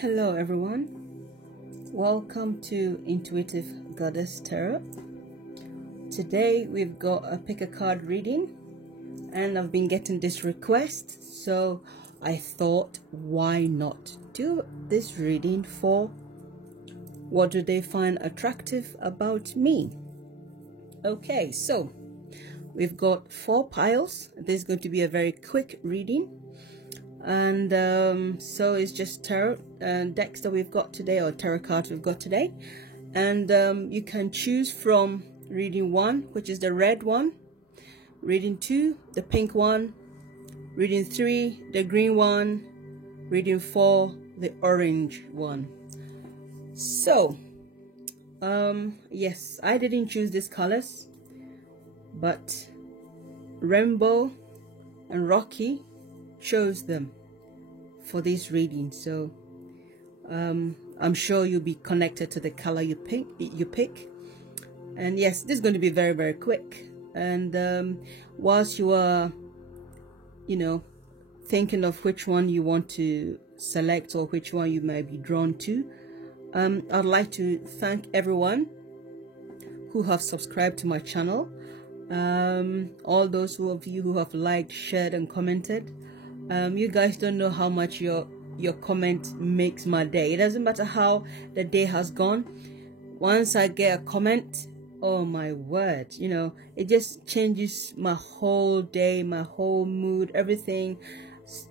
Hello everyone, welcome to Intuitive Goddess Tarot. Today we've got a pick a card reading and I've been getting this request, so I thought why not do this reading for what do they find attractive about me. Okay, so we've got 4 piles. This is going to be a very quick reading. And so it's just tarot decks that we've got today, or tarot cards we've got today, and you can choose from reading 1, which is the red one, reading 2, the pink one, reading 3, the green one, reading 4, the orange one. So yes, I didn't choose these colors, but Rainbow and Rocky chose them for this reading, so I'm sure you'll be connected to the color you pick. And yes, this is going to be very, very quick. And whilst you are, thinking of which one you want to select or which one you might be drawn to, I'd like to thank everyone who have subscribed to my channel, all those of you who have liked, shared and commented. You guys don't know how much your comment makes my day. It doesn't matter how the day has gone. Once I get a comment, oh my word, it just changes my whole day, my whole mood, everything.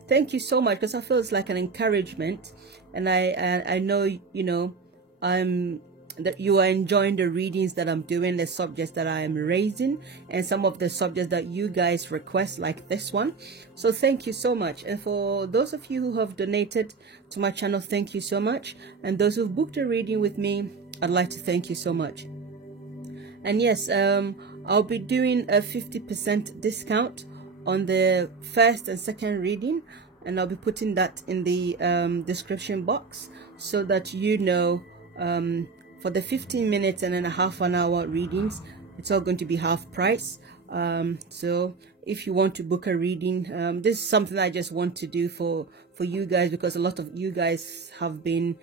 Thank you so much, because I feel it's like an encouragement, and I know that you are enjoying the readings that I'm doing, the subjects that I am raising, and some of the subjects that you guys request, like this one. So thank you so much. And for those of you who have donated to my channel, thank you so much. And those who've booked a reading with me, I'd like to thank you so much. And yes, I'll be doing a 50% discount on the first and second reading, and I'll be putting that in the description box, so that for the 15 minutes and then a half an hour readings, it's all going to be half price. So if you want to book a reading, this is something I just want to do for you guys, because a lot of you guys have been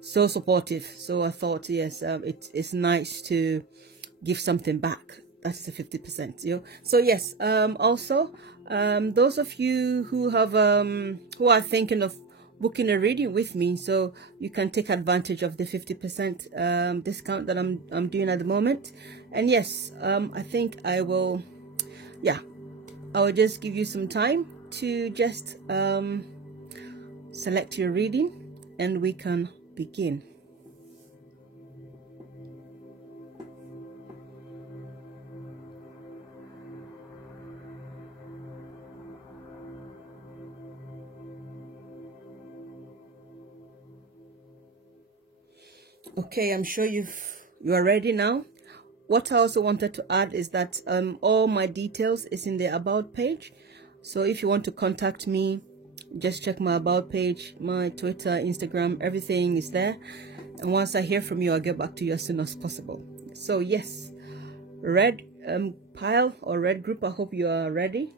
so supportive. So I thought, yes, it's nice to give something back. That's the 50%. So yes, also those of you who have who are thinking of booking a reading with me, so you can take advantage of the 50% discount that I'm doing at the moment. And yes, I think I will just give you some time to just select your reading and we can begin. Okay, I'm sure you are ready now. What I also wanted to add is that all my details is in the about page. So if you want to contact me, just check my about page, my Twitter, Instagram, everything is there. And once I hear from you, I'll get back to you as soon as possible. So yes, red pile or red group, I hope you are ready.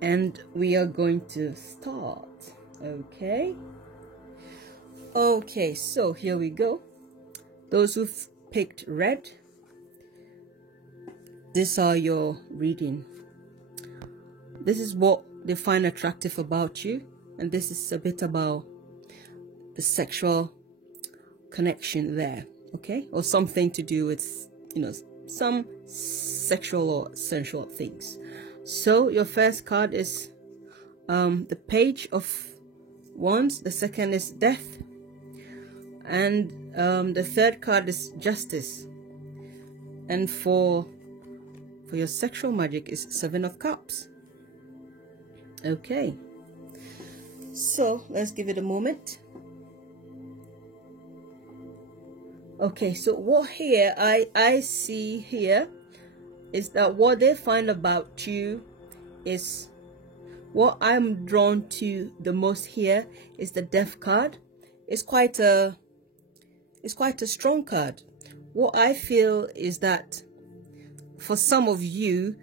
And we are going to start. Okay, so here we go. Those who've picked red, these are your reading. This is what they find attractive about you, and this is a bit about the sexual connection there, okay? Or something to do with, some sexual or sensual things. So your first card is the Page of Wands, the second is Death, and the third card is Justice. And for your sexual magic is Seven of Cups. Okay, so let's give it a moment. Okay, so what here I see here is that what they find about you is, what I'm drawn to the most here is the Death card. It's quite a strong card. What I feel is that for some of you,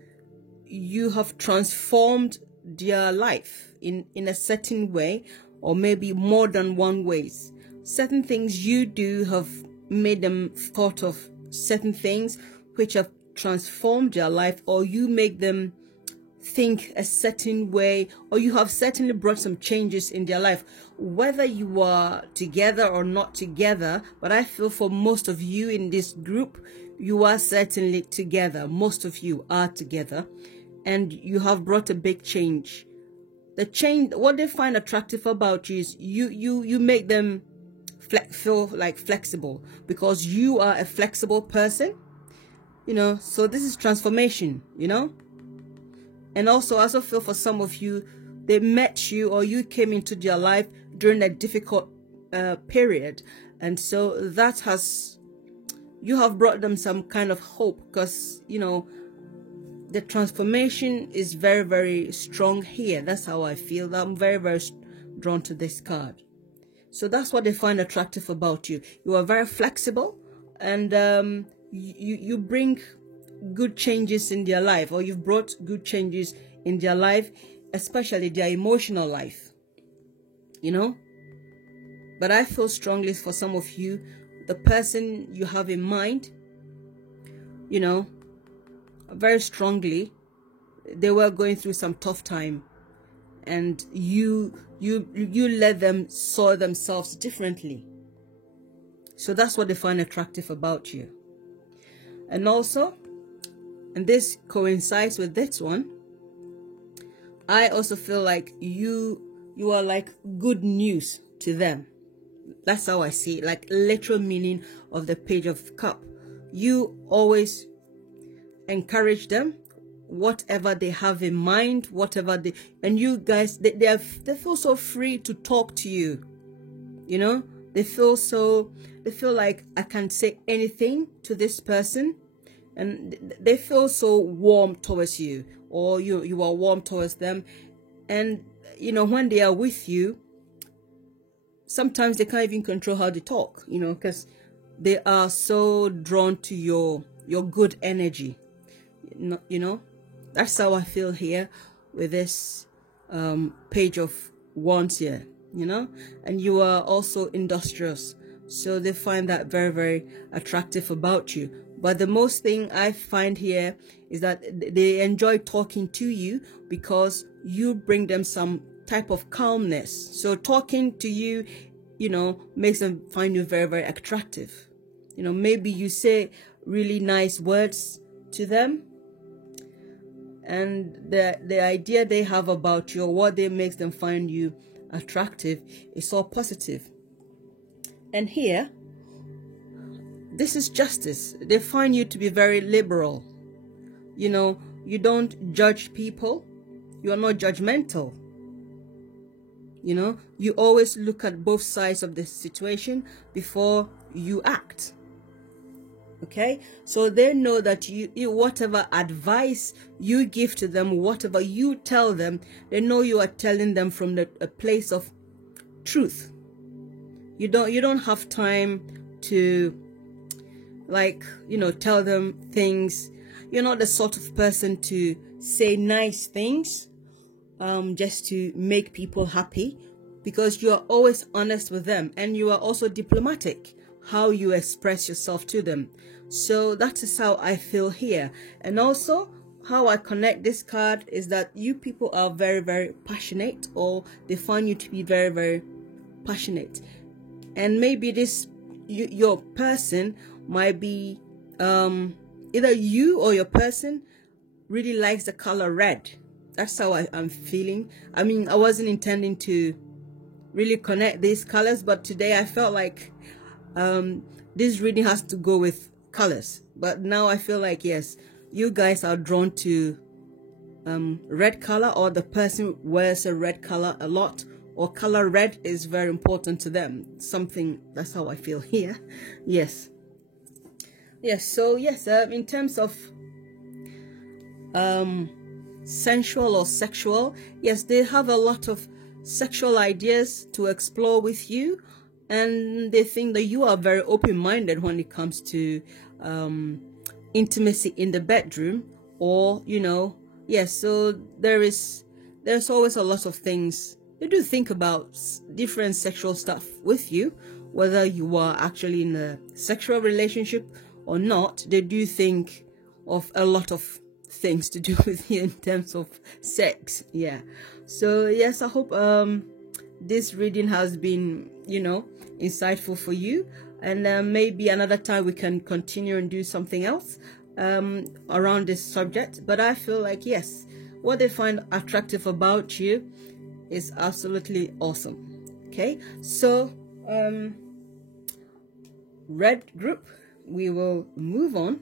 you have transformed their life in a certain way, or maybe more than one ways. Certain things you do have made them thought of certain things which have transformed their life, or you make them think a certain way, or you have certainly brought some changes in their life, whether you are together or not together. But I feel for most of you in this group, you are certainly together. Most of you are together, and you have brought a big change. The change, what they find attractive about you is you make them feel like flexible, because you are a flexible person, you know. So this is transformation, you know. And also, I also feel for some of you, they met you, or you came into their life during a difficult period, and so that has, you have brought them some kind of hope, because, you know, the transformation is very, very strong here. That's how I feel. I'm very, very drawn to this card. So that's what they find attractive about you. You are very flexible, and you bring good changes in their life, or you've brought good changes in their life, especially their emotional life, you know. But I feel strongly for some of you, the person you have in mind, you know, very strongly, they were going through some tough time, and you let them saw themselves differently. So that's what they find attractive about you. And also, and this coincides with this one, I also feel like you are like good news to them. That's how I see it, like literal meaning of the Page of Cup. You always encourage them, whatever they have in mind, whatever they, and you guys, they feel so free to talk to you, you know. They feel like I can say anything to this person, and they feel so warm towards you, or you are warm towards them. And you know, when they are with you, sometimes they can't even control how they talk, you know, because they are so drawn to your good energy. You know, that's how I feel here with this Page of Wands here, you know. And you are also industrious, so they find that very, very attractive about you. But the most thing I find here is that they enjoy talking to you, because you bring them some type of calmness. So talking to you, you know, makes them find you very, very attractive. You know, maybe you say really nice words to them, and the idea they have about you, or what they makes them find you attractive, is all positive. And here, this is justice. They find you to be very liberal. You know, you don't judge people. You are not judgmental. You know, you always look at both sides of the situation before you act. Okay, so they know that you whatever advice you give to them, whatever you tell them, they know you are telling them from a place of truth. You don't have time to, like, you know, tell them things. You're not the sort of person to say nice things just to make people happy, because you are always honest with them, and you are also diplomatic how you express yourself to them. So that is how I feel here. And also, how I connect this card is that you people are very, very passionate, or they find you to be very, very passionate. And maybe your person might be either you or your person really likes the color red. That's how I'm feeling. I mean, I wasn't intending to really connect these colors, but today I felt like this reading has to go with colors. But now I feel like, yes, you guys are drawn to red color, or the person wears a red color a lot, or color red is very important to them. Something, that's how I feel here. Yes. So yes, in terms of sensual or sexual, yes, they have a lot of sexual ideas to explore with you, and they think that you are very open-minded when it comes to intimacy in the bedroom, or, you know, yes. So there's always a lot of things they do think about different sexual stuff with you, whether you are actually in a sexual relationship or not. They do think of a lot of things to do with you in terms of sex. Yeah. So yes, I hope this reading has been, you know, insightful for you, and maybe another time we can continue and do something else around this subject. But I feel like, yes, what they find attractive about you is absolutely awesome. Okay, so red group, we will move on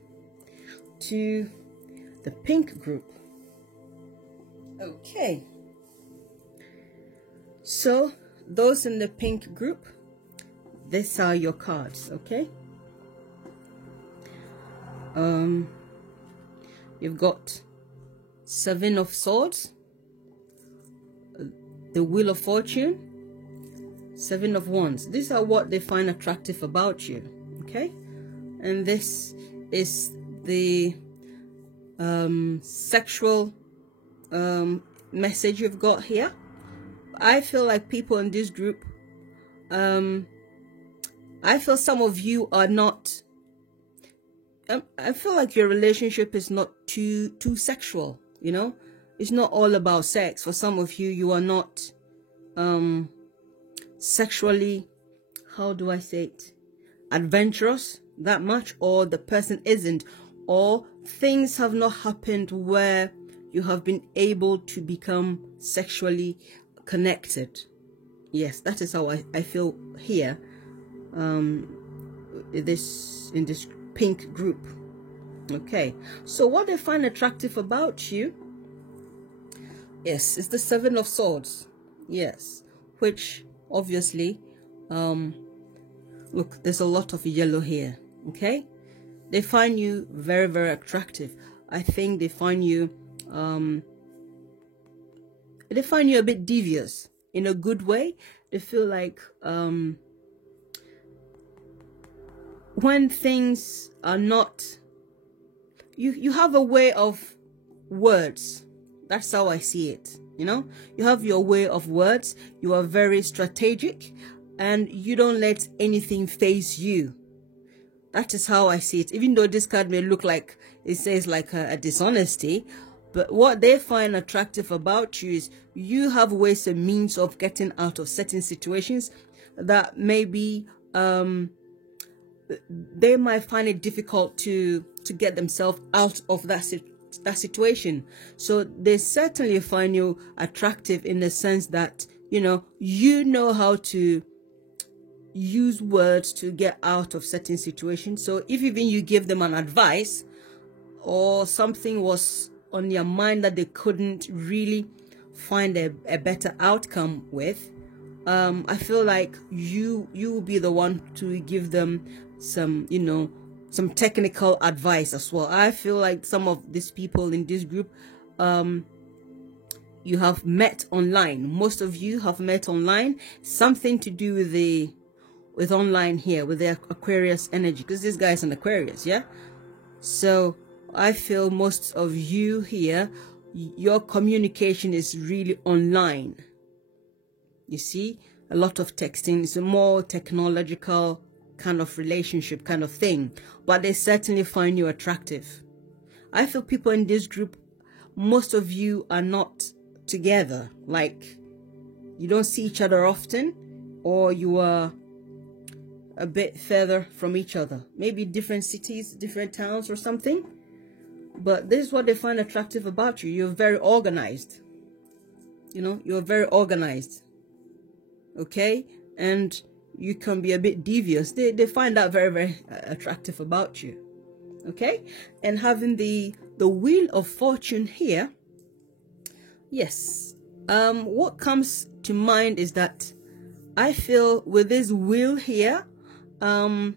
to the pink group. Okay, so those in the pink group, these are your cards. Okay, you've got Seven of Swords, the Wheel of Fortune, Seven of Wands. These are what they find attractive about you. Okay, and this is the sexual message you've got here. I feel like people in this group, I feel some of you are not, I feel like your relationship is not too sexual, you know. It's not all about sex. For some of you, you are not sexually, how do I say it, adventurous that much, or the person isn't, or things have not happened where you have been able to become sexually connected. Yes, that is how I feel here, in this pink group. Okay, so what they find attractive about you, yes, it's the Seven of Swords. Yes, which obviously, look, there's a lot of yellow here. Okay, they find you very, very attractive. I think they find you a bit devious in a good way. They feel like when things are not, you have a way of words. That's how I see it. You know, you have your way of words. You are very strategic, and you don't let anything faze you. That is how I see it. Even though this card may look like it says like a dishonesty, but what they find attractive about you is you have ways and means of getting out of certain situations that maybe they might find it difficult to get themselves out of that situation. So they certainly find you attractive in the sense that, you know how to use words to get out of certain situations. So if even you give them an advice, or something was on their mind that they couldn't really find a better outcome with, I feel like you will be the one to give them some, some technical advice as well. I feel like some of these people in this group, you have met online. Most of you have met online. Something to do with online here, with the Aquarius energy, because this guy is an Aquarius, yeah? So I feel most of you here, your communication is really online. You see, a lot of texting. It's a more technological kind of relationship kind of thing, but they certainly find you attractive. I feel people in this group, most of you are not together. Like, you don't see each other often, or you are a bit further from each other, maybe different cities, different towns or something. But this is what they find attractive about you. You're very organized. You're very organized. Okay, and you can be a bit devious. They find that very, very attractive about you. Okay, and having the Wheel of Fortune here, yes, what comes to mind is that I feel with this wheel here, I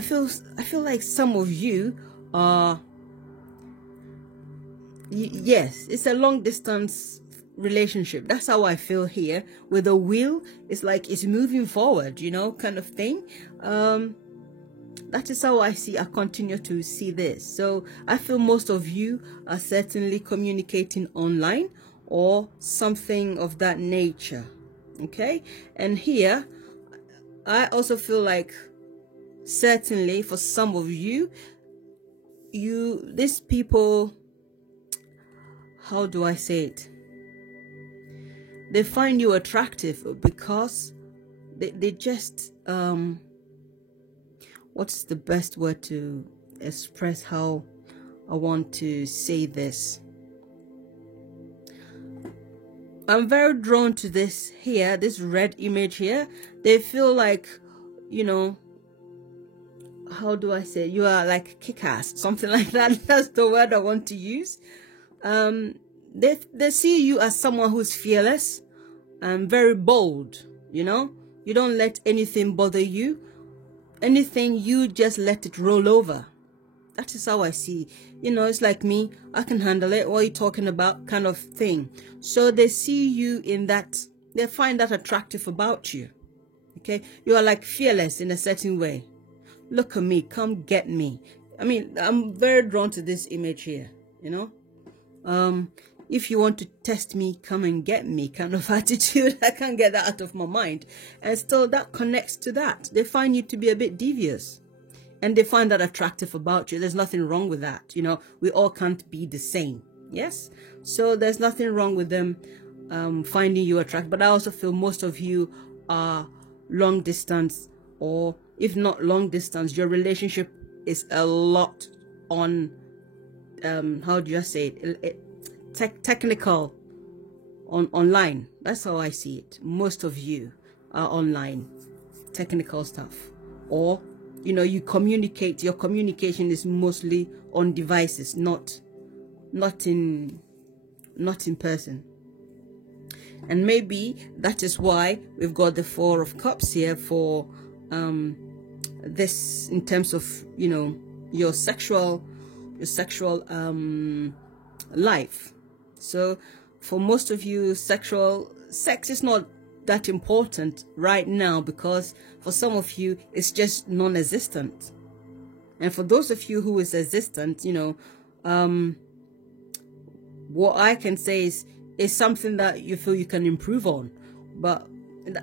feel like some of you are, yes, it's a long distance relationship. That's how I feel here. With the wheel, it's like it's moving forward, kind of thing. That is how I continue to see this. So I feel most of you are certainly communicating online, or something of that nature. Okay, and here I also feel like certainly for some of you, these people, how do I say it, they find you attractive because they just what's the best word to express how I want to say this? I'm very drawn to this here, this red image here. They feel like, you know, how do I say it? You are like kick-ass, something like that. That's the word I want to use. They see you as someone who's fearless and very bold. You know, you don't let anything bother you. Anything, you just let it roll over. That is how I see. You know, it's like me. I can handle it. What are you talking about? Kind of thing. So they see you in that. They find that attractive about you. Okay, you are like fearless in a certain way. Look at me, come get me. I mean, I'm very drawn to this image here, you know. If you want to test me, come and get me kind of attitude. I can't get that out of my mind. And still that connects to that. They find you to be a bit devious. And they find that attractive about you. There's nothing wrong with that. You know, we all can't be the same. Yes? So there's nothing wrong with them finding you attractive. But I also feel most of you are long distance, or if not long distance, your relationship is a lot on, how do you say it, technical, online. That's how I see it. Most of you are online, technical stuff, or you know, you communicate. Your communication is mostly on devices, not in person. And maybe that is why we've got the Four of Cups here for this, in terms of, you know, your sexual life. So for most of you, sex is not that important right now, because for some of you it's just non-existent. And for those of you who is existent, you know, what I can say is something that you feel you can improve on. But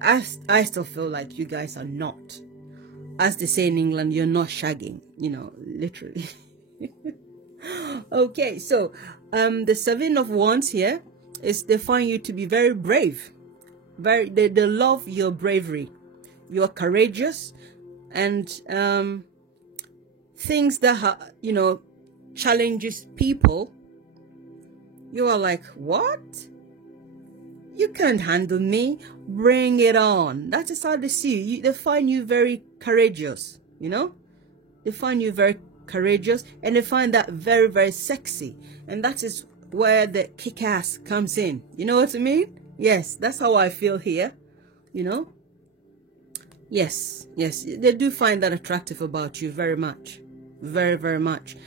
I still feel like you guys are not, as they say in England, you're not shagging, you know, literally. Okay, so the Seven of Wands here is, they find you to be very brave. They love your bravery. You are courageous, and things that you know, challenges people, you are like, what? You can't handle me. Bring it on. That is how they see you. They find you very courageous, you know? They find you very courageous, and they find that very, very sexy. And that is where the kick-ass comes in. You know what I mean? Yes, that's how I feel here, you know? Yes, they do find that attractive about you very much. Very, very much.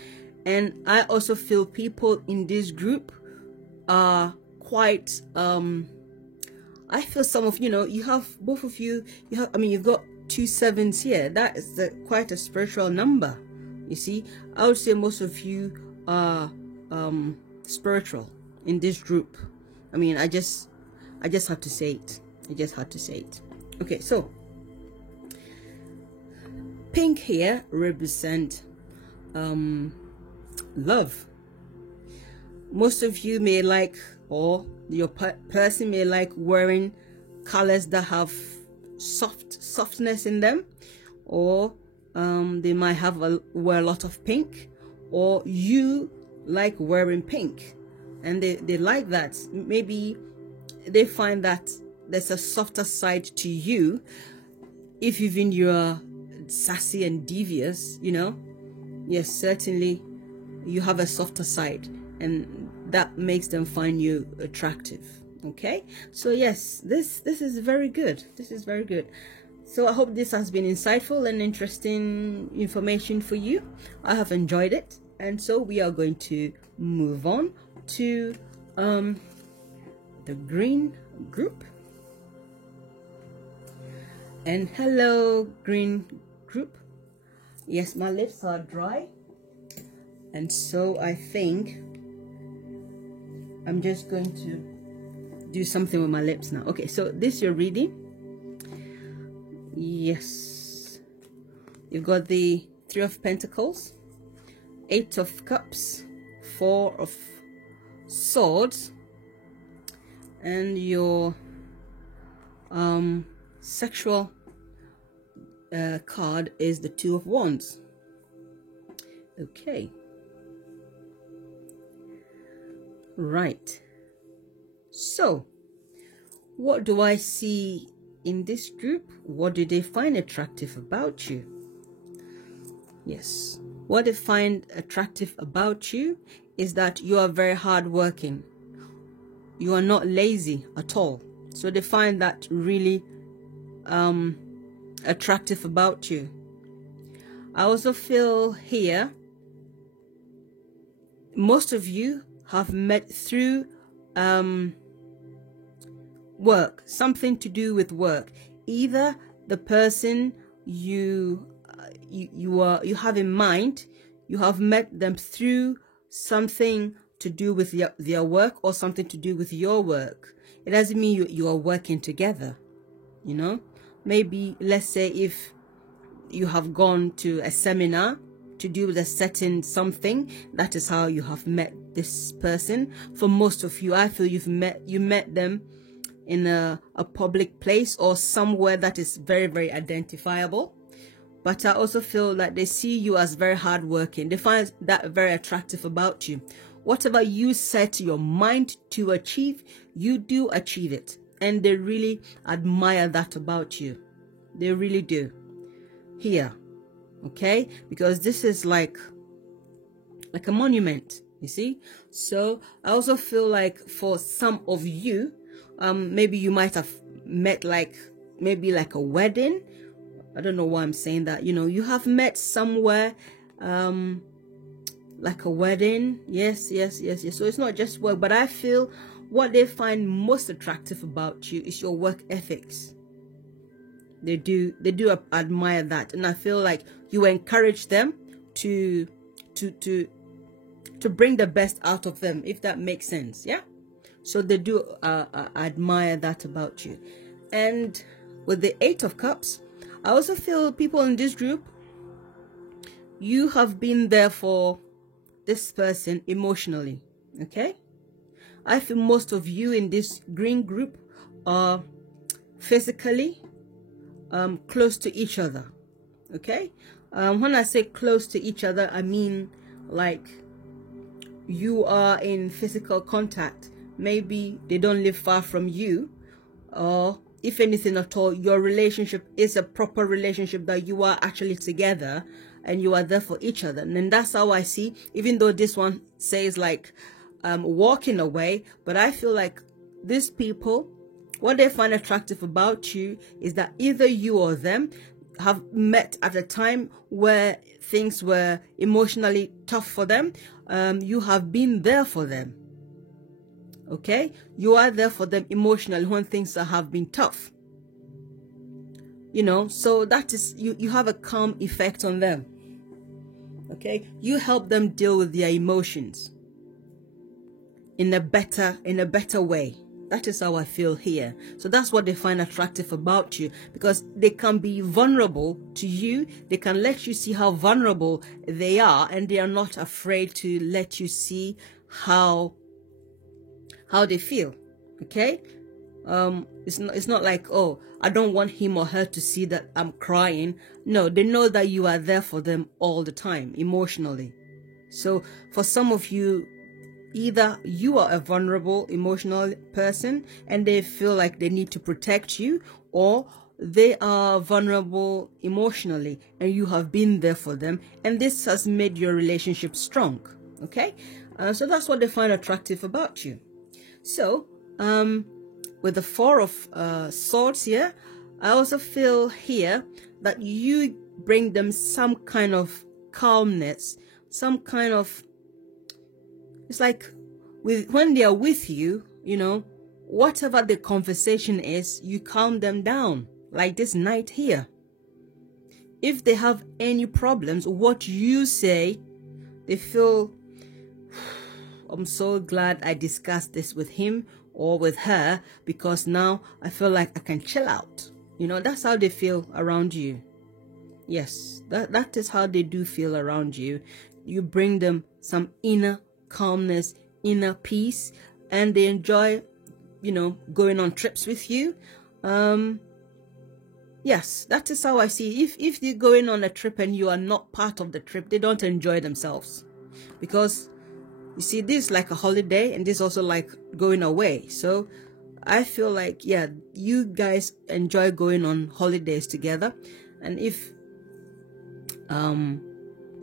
And I also feel people in this group are quite, I feel some of, you know, you have, both of you, I mean, you've got 2 sevens here. That is quite a spiritual number. You see, I would say most of you are spiritual in this group. I mean, I just had to say it. I just had to say it. Okay, so pink here represent love. Most of you may like, or your person may like wearing colors that have softness in them, or they might have wear a lot of pink, or you like wearing pink, and they like that. Maybe they find that there's a softer side to you. If even you're sassy and devious, you know, yes, certainly you have a softer side, and that makes them find you attractive. Okay, so yes, this is very good. This is very good. So I hope this has been insightful and interesting information for you. I have enjoyed it, and so we are going to move on to the green group. And hello, green group. Yes, my lips are dry, and so I think I'm just going to do something with my lips now. Okay, so this you're reading. Yes. You've got the Three of Pentacles, Eight of Cups, Four of Swords, and your sexual card is the Two of Wands. Okay. Right. So, what do I see in this group? What do they find attractive about you? Yes. What they find attractive about you is that you are very hardworking. You are not lazy at all. So they find that really attractive about you. I also feel here, most of you have met through work, something to do with work. Either the person you have in mind, you have met them through something to do with their work or something to do with your work. It doesn't mean you are working together, you know. Maybe, let's say, if you have gone to a seminar to do with a certain something, that is how you have met this person. For most of you, I feel you met them in a public place or somewhere that is very, very identifiable. But I also feel that they see you as very hardworking. They find that very attractive about you. Whatever you set your mind to achieve, you do achieve it. And they really admire that about you. They really do. Here. Okay? Because this is like a monument, you see? So I also feel like for some of you, maybe you might have met maybe like a wedding. I don't know why I'm saying that. You know, you have met somewhere, like a wedding. Yes. So it's not just work, but I feel what they find most attractive about you is your work ethics. They do admire that, and I feel like you encourage them to bring the best out of them, if that makes sense. Yeah. So they do admire that about you. And with the Eight of Cups, I also feel people in this group, you have been there for this person emotionally. Okay? I feel most of you in this green group are physically close to each other. Okay? When I say close to each other, I mean like you are in physical contact. Maybe they don't live far from you, or if anything at all, your relationship is a proper relationship that you are actually together and you are there for each other. And that's how I see, even though this one says like walking away, but I feel like these people, what they find attractive about you is that either you or them have met at a time where things were emotionally tough for them. You have been there for them. Okay, you are there for them emotionally when things have been tough. You know, so that is, you have a calm effect on them. Okay, you help them deal with their emotions in a better way. That is how I feel here. So that's what they find attractive about you, because they can be vulnerable to you. They can let you see how vulnerable they are, and they are not afraid to let you see how they feel. Okay? It's not like, oh, I don't want him or her to see that I'm crying. No, they know that you are there for them all the time, emotionally. So for some of you, either you are a vulnerable, emotional person and they feel like they need to protect you, or they are vulnerable emotionally and you have been there for them, and this has made your relationship strong. Okay? So that's what they find attractive about you. So, with the Four of Swords here, I also feel here that you bring them some kind of calmness, some kind of, it's like when they are with you, you know, whatever the conversation is, you calm them down, like this knight here. If they have any problems, what you say, they feel, I'm so glad I discussed this with him or with her, because now I feel like I can chill out. You know, that's how they feel around you. Yes, that is how they do feel around you. You bring them some inner calmness, inner peace, and they enjoy, you know, going on trips with you. Yes, that is how I see. If you're going on a trip and you are not part of the trip, they don't enjoy themselves. Because you see, this is like a holiday, and this is also like going away. So I feel like, yeah, you guys enjoy going on holidays together. And if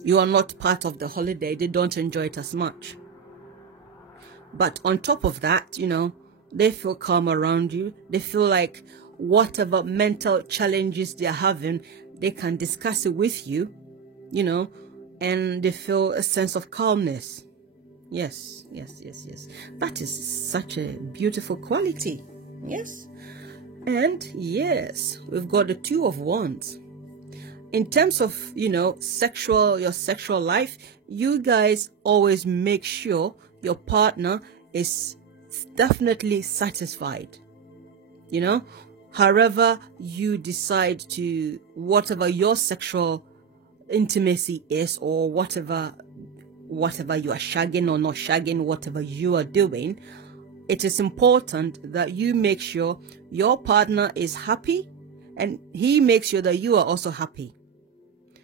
you are not part of the holiday, they don't enjoy it as much. But on top of that, you know, they feel calm around you. They feel like whatever mental challenges they're having, they can discuss it with you, you know, and they feel a sense of calmness. Yes, yes, yes, yes. That is such a beautiful quality. Yes. And yes, we've got the Two of Wands. In terms of, you know, your sexual life, you guys always make sure your partner is definitely satisfied. You know, however you decide to, whatever your sexual intimacy is, or whatever you are shagging or not shagging, whatever you are doing, it is important that you make sure your partner is happy and he makes sure that you are also happy.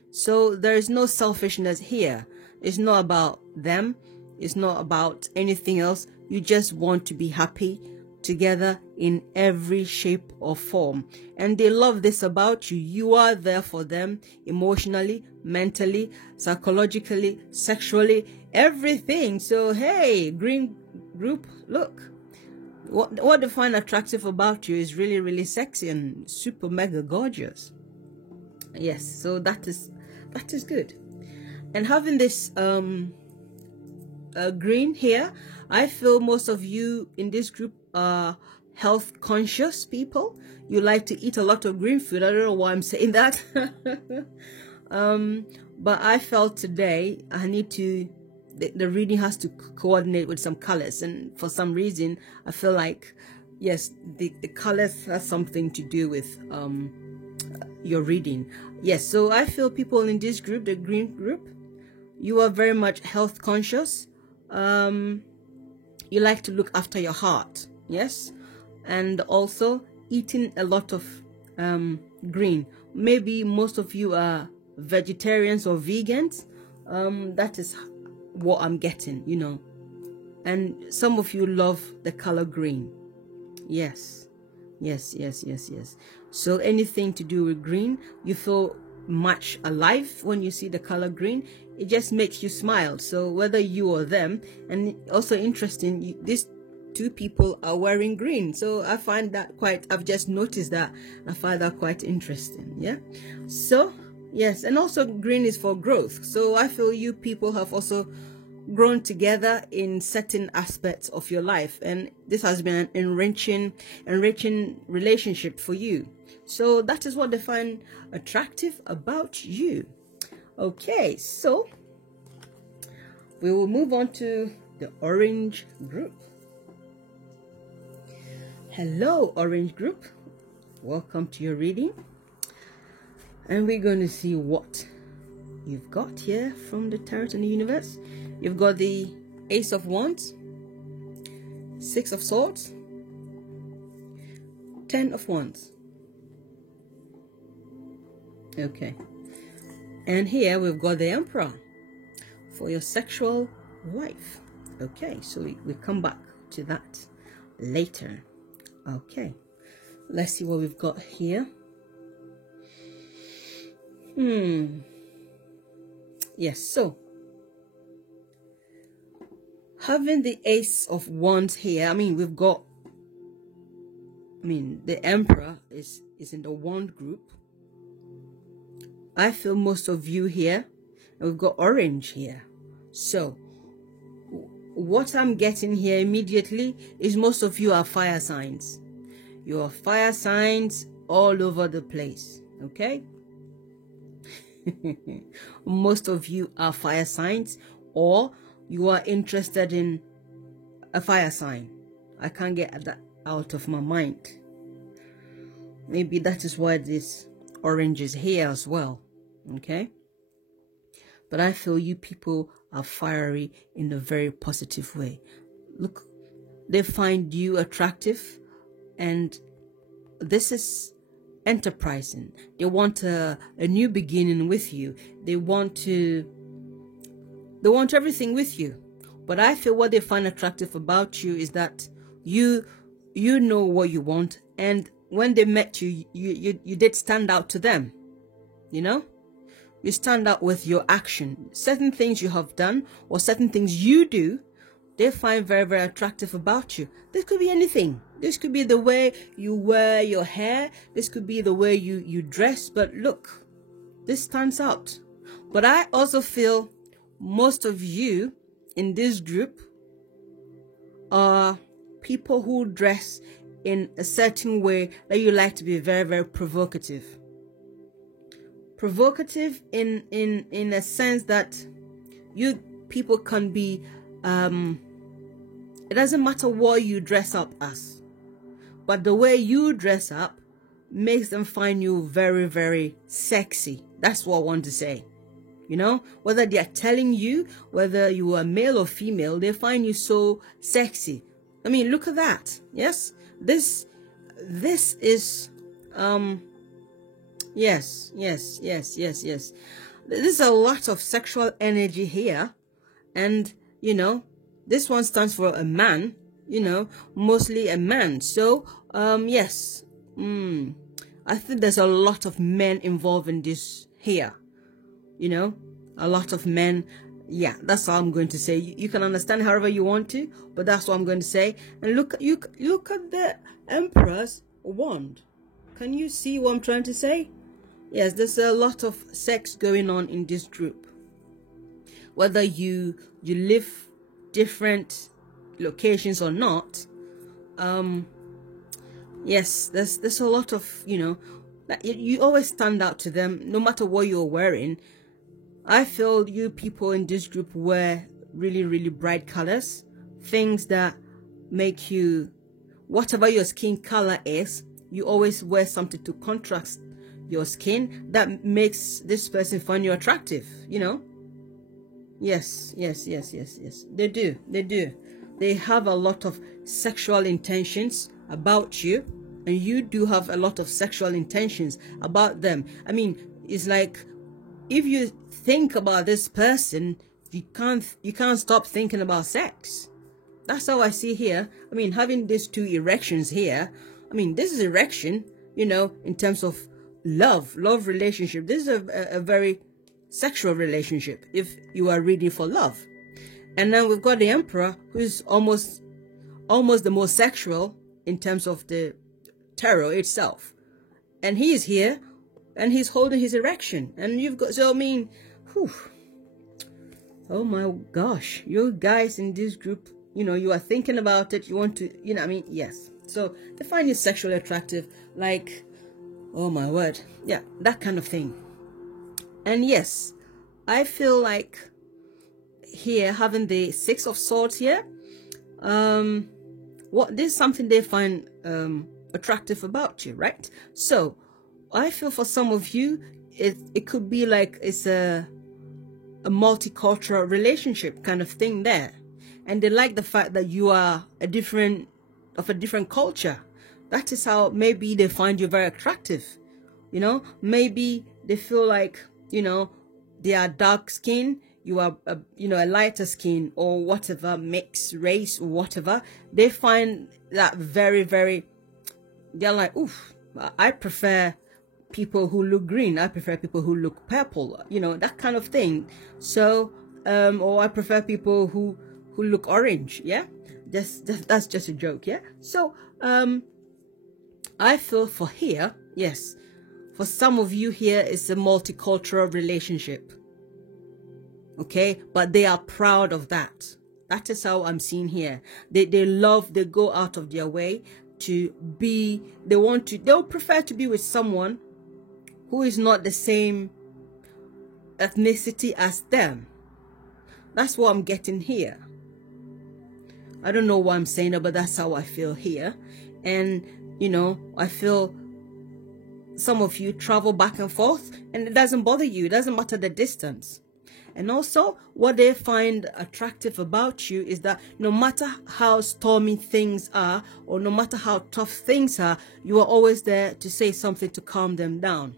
So there is no selfishness here. It's not about them. It's not about anything else. You just want to be happy together in every shape or form. And they love this about you. You are there for them emotionally, mentally, psychologically, sexually, everything. So, hey, green group, look. What they find attractive about you is really, really sexy and super mega gorgeous. Yes, so that is good. And having this green here, I feel most of you in this group are health conscious people. You like to eat a lot of green food. I don't know why I'm saying that. But I felt today I need to, the reading has to coordinate with some colors, and for some reason I feel like, yes, the colors has something to do with your reading. Yes, so I feel people in this group, the green group, you are very much health conscious. You like to look after your heart. Yes, and also eating a lot of green. Maybe most of you are vegetarians or vegans. That is what I'm getting, you know. And some of you love the color green. Yes, yes, yes, yes, yes. So anything to do with green, you feel much alive when you see the color green. It just makes you smile. So whether you or them, and also interesting, these two people are wearing green. So I find that I've just noticed that. I find that quite interesting. Yeah. So yes, and also green is for growth. So I feel you people have also grown together in certain aspects of your life, and this has been an enriching relationship for you. So that is what they find attractive about you. Okay, so we will move on to the orange group. Hello, orange group. Welcome to your reading. And we're going to see what you've got here from the Tarot and the Universe. You've got the Ace of Wands, Six of Swords, 10 of Wands. Okay. And here we've got the Emperor for your sexual life. Okay, so we come back to that later. Okay, let's see what we've got here. Yes, so having the Ace of Wands here, the Emperor is in the Wand group. I feel most of you here, and we've got orange here. So what I'm getting here immediately is most of you are fire signs. You are fire signs all over the place. Okay. Most of you are fire signs, or you are interested in a fire sign. I can't get that out of my mind. Maybe that is why this orange is here as well. Okay, but I feel you people are fiery in a very positive way. Look, they find you attractive, and this is enterprising. They want a new beginning with you. They want everything with you. But I feel what they find attractive about you is that you know what you want, and when they met you, you did stand out to them. You know, you stand out with your action. Certain things you have done or certain things you do, they find very, very attractive about you. This could be anything. This could be the way you wear your hair. This could be the way you dress. But look, this stands out. But I also feel most of you in this group are people who dress in a certain way that you like to be very, very provocative. Provocative in a sense that you people can be, it doesn't matter what you dress up as, but the way you dress up makes them find you very, very sexy. That's what I want to say. You know, whether they are telling you whether you are male or female, they find you so sexy. I mean, look at that. Yes, this is yes. There's a lot of sexual energy here, and you know, this one stands for a man. You know, mostly a man. So yes, I think there's a lot of men involved in this here. You know, a lot of men. Yeah, that's all I'm going to say. You can understand however you want to, but that's what I'm going to say. And look at the Emperor's wand. Can you see what I'm trying to say? Yes, there's a lot of sex going on in this group. Whether you live different locations or not, yes, there's a lot of, you know, you always stand out to them no matter what you're wearing. I feel you people in this group wear really, really bright colors, things that make you, whatever your skin color is, you always wear something to contrast your skin that makes this person find you attractive, you know? Yes. They do. They have a lot of sexual intentions about you, and you do have a lot of sexual intentions about them. I mean, it's like, if you think about this person, you can't stop thinking about sex. That's how I see here. I mean, having these two erections here, I mean, this is erection, you know, in terms of love relationship. This is a very sexual relationship if you are ready for love. And then we've got the Emperor, who's almost the most sexual in terms of the tarot itself. And he's here, and he's holding his erection. And you've got, so I mean, whew, oh my gosh, you guys in this group, you know, you are thinking about it, you want to, you know, I mean, yes. So they find you sexually attractive, like, oh my word, yeah, that kind of thing. And yes, I feel like here, having the Six of Swords here, this is something they find attractive about you, right? So I feel for some of you, it could be like it's a multicultural relationship kind of thing there, and they like the fact that you are of a different culture. That is how maybe they find you very attractive. You know, maybe they feel like, you know, they are dark skin, you are a lighter skin, or whatever, mixed race or whatever. They find that very, very, they're like, oof, I prefer people who look green, I prefer people who look purple, you know, that kind of thing. So or I prefer people who look orange. Yeah, that's just a joke. Yeah. So I feel for here, yes, for some of you here, it's a multicultural relationship. Okay, but they are proud of that. That is how I'm seeing here. They go out of their way to be, they'll prefer to be with someone who is not the same ethnicity as them. That's what I'm getting here. I don't know why I'm saying that, but that's how I feel here. And you know, I feel some of you travel back and forth and it doesn't bother you. It doesn't matter the distance. And also what they find attractive about you is that no matter how stormy things are, or no matter how tough things are, you are always there to say something to calm them down.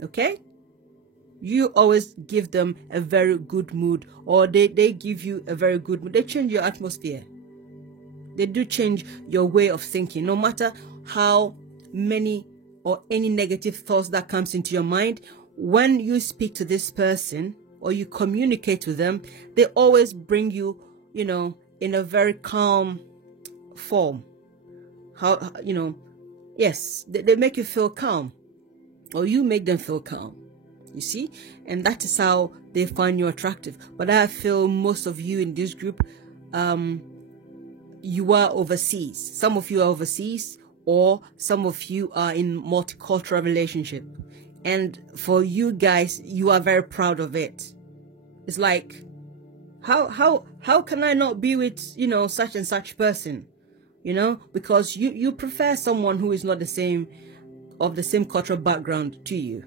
Okay? You always give them a very good mood, or they give you a very good mood. They change your atmosphere. They do change your way of thinking. No matter how many or any negative thoughts that comes into your mind, when you speak to this person or you communicate with them, they always bring you, you know, in a very calm form. How, you know, yes, they make you feel calm, or you make them feel calm. You see? And that is how they find you attractive. But I feel most of you in this group, you are overseas. Some of you are overseas, or some of you are in multicultural relationship. And for you guys, you are very proud of it. It's like, how can I not be with, you know, such and such person? You know, because you prefer someone who is not the same, of the same cultural background to you.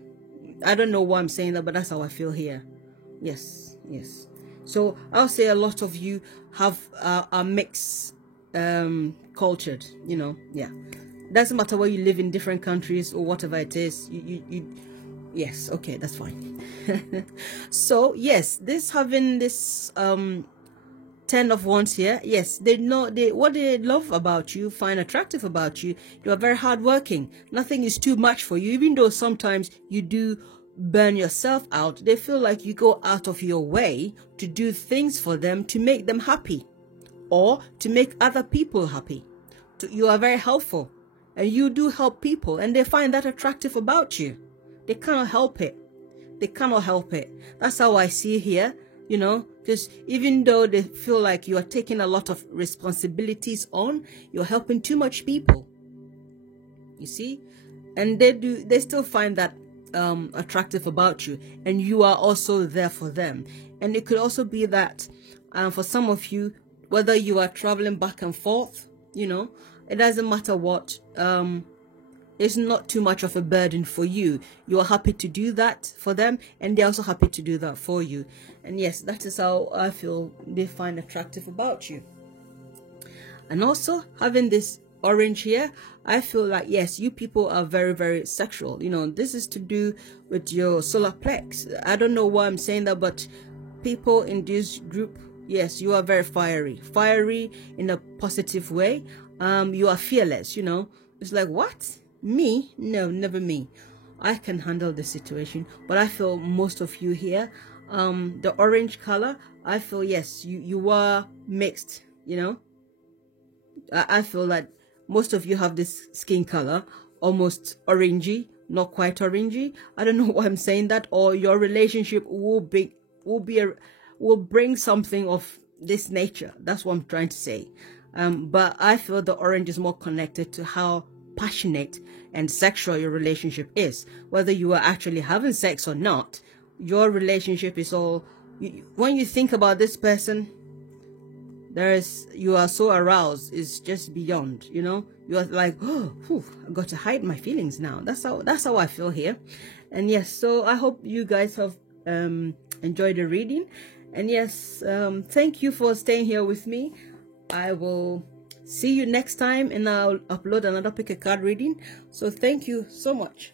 I don't know why I'm saying that, but that's how I feel here. Yes, yes. So I'll say a lot of you have are mixed cultured, you know. Yeah, doesn't matter where you live in different countries or whatever it is. You yes, okay, that's fine. So yes, this having this 10 of Wands here, yes, they know what they love about you, find attractive about you. You are very hardworking. Nothing is too much for you, even though sometimes you do burn yourself out. They feel like you go out of your way to do things for them to make them happy, or to make other people happy. You are very helpful, and you do help people, and they find that attractive about you. They cannot help it. They cannot help it. That's how I see here, you know, because even though they feel like you are taking a lot of responsibilities on, you're helping too much people. You see? And they still find that attractive about you, and you are also there for them. And it could also be that for some of you, whether you are traveling back and forth, you know, it doesn't matter what, it's not too much of a burden for you. You are happy to do that for them, and they're also happy to do that for you. And yes, that is how I feel they find attractive about you. And also having this orange here, I feel like, yes, you people are very, very sexual. You know, this is to do with your solar plex. I don't know why I'm saying that, but people in this group, yes, you are very fiery in a positive way. You are fearless, you know. It's like, what? Me? No, never me. I can handle the situation. But I feel most of you here, the orange color, I feel, yes, you are mixed, you know. I feel that most of you have this skin color, almost orangey, not quite orangey. I don't know why I'm saying that. Or your relationship will bring something of this nature. That's what I'm trying to say. But I feel the orange is more connected to how passionate and sexual your relationship is. Whether you are actually having sex or not, your relationship is all, when you think about this person, you are so aroused. It's just beyond, you know. You are like, oh, whew, I've got to hide my feelings now. That's how I feel here. And yes, so I hope you guys have enjoyed the reading. And yes, thank you for staying here with me. I will see you next time, and I'll upload another pick a card reading. So thank you so much.